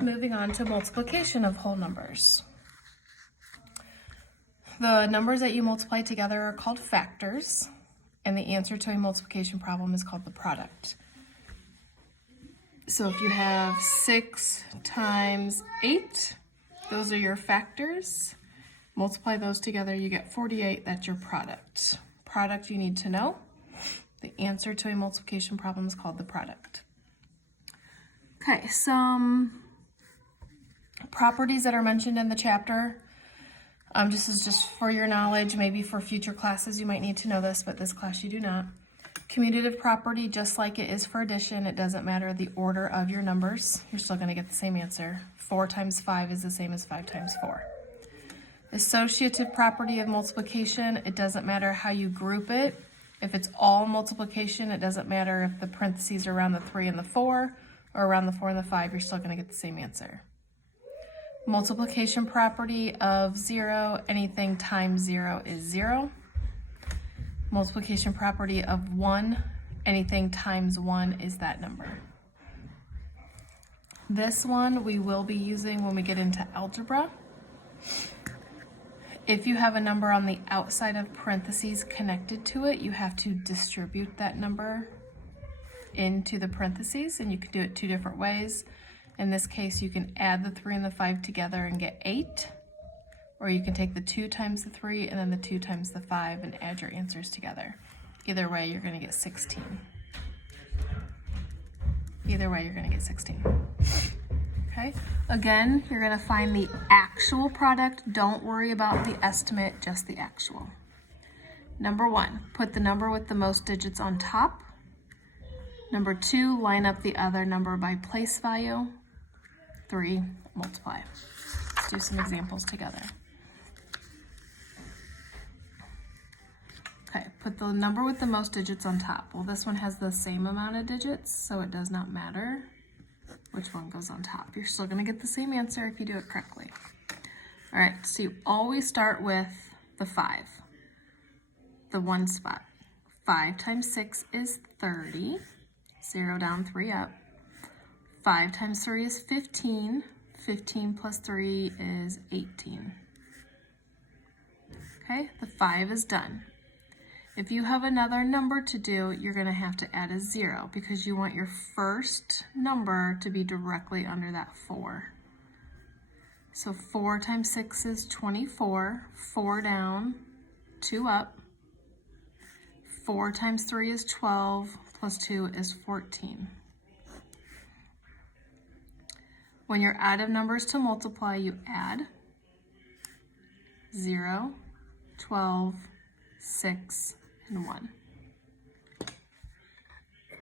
Moving on to multiplication of whole numbers. The numbers that you multiply together are called factors, and the answer to a multiplication problem is called the product. So if you have 6 times 8, those are your factors. Multiply those together, you get 48, that's your product. Product you need to know. The answer to a multiplication problem is called the product. Okay, some properties that are mentioned in the chapter. This is just for your knowledge, maybe for future classes you might need to know this, but this class you do not. Commutative property, just like it is for addition, it doesn't matter the order of your numbers, you're still going to get the same answer. 4 times 5 is the same as 5 times 4. Associative property of multiplication, it doesn't matter how you group it. If it's all multiplication, it doesn't matter if the parentheses are around the 3 and the 4 or around the 4 and the 5, you're still going to get the same answer. Multiplication property of 0, anything times 0 is 0. Multiplication property of 1, anything times 1 is that number. This one we will be using when we get into algebra. If you have a number on the outside of parentheses connected to it, you have to distribute that number into the parentheses, and you can do it 2 different ways. In this case, you can add the 3 and the 5 together and get 8, or you can take the 2 times the 3 and then the 2 times the 5 and add your answers together. Either way, you're going to get 16. Either way, you're going to get 16. Okay, again, you're going to find the actual product. Don't worry about the estimate, just the actual. Number 1, put the number with the most digits on top. Number 2, line up the other number by place value. 3, multiply. Let's do some examples together. Okay, put the number with the most digits on top. Well, this one has the same amount of digits, so it does not matter which one goes on top. You're still going to get the same answer if you do it correctly. All right, so you always start with the 5, the 1 spot. 5 times 6 is 30. 0 down, 3 up. 5 times 3 is 15. 15 plus 3 is 18. Okay, the 5 is done. If you have another number to do, you're going to have to add a 0 because you want your first number to be directly under that 4. So 4 times 6 is 24. 4 down, 2 up. 4 times 3 is 12. Plus 2 is 14. When you're out of numbers to multiply, you add 0, 12, 6, and 1.